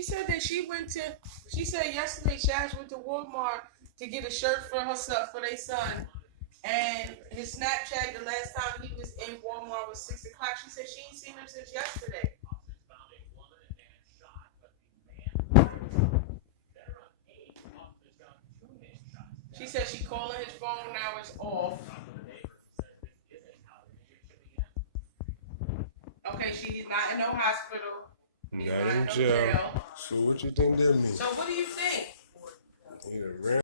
She said that she said yesterday Shaz went to Walmart to get a shirt for herself, for their son. And his Snapchat, the last time he was in Walmart was 6 o'clock. She said she ain't seen him since yesterday. She said she calling his phone, now it's off. Okay, she's not in no hospital. He's Not not in in no jail. jail. So what you think that means? So what do you think? He done ran